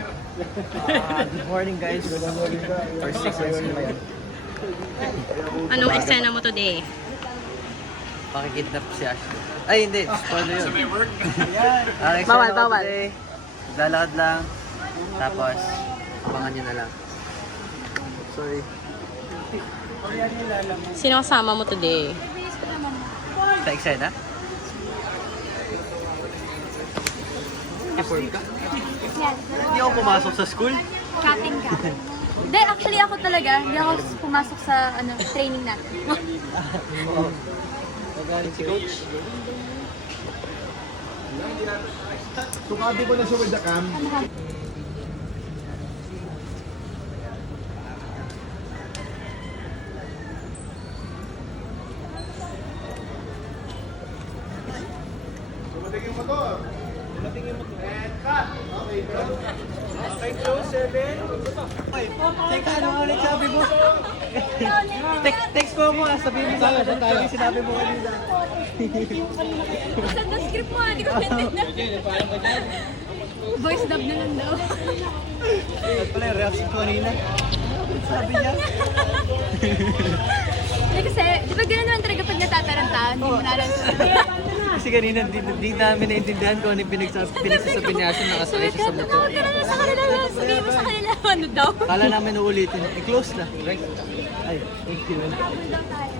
Good morning guys. For 6 months na yun. Anong eksena mo today? Pakikidnap si Ashley. Ay hindi, spoiler yun. Bawal, bawal. Lalakad lang. Tapos, abangan nyo na lang. Sorry. Sino kasama mo today? Sa eksena? Report ka? Yes. Hindi ako pumasok sa school. Cutting ka. Hindi, actually ako talaga. Hindi ako pumasok sa training natin. Nagalit si coach. Tumabi ko na siya with the cam. Dumating yung motor. Dumating yung motor. And cut. Okay, bro. Okay, close, 7. Teka, ano ulit sabi mo? Text mo sabihin mo sa akin. Sabi sinabi mo kanina. Saan na script mo? Hindi ko natindihan. Voice dub na lang daw. At pala yung reaction ko kanina. Sabi niya. Hindi kasi, di ba gano'n naman talaga pag natataranta, hindi mo na alam Kasi kanina di namin naintindihan kung ano yung pinagsasabi niya siya nakasakay siya sa motor. Tumawag ka naman sa kanila. Sabihin mo sa kanila, ano daw? Kala namin uulitin. I-close na. Right? Ay, thank you. Habol daw tayo.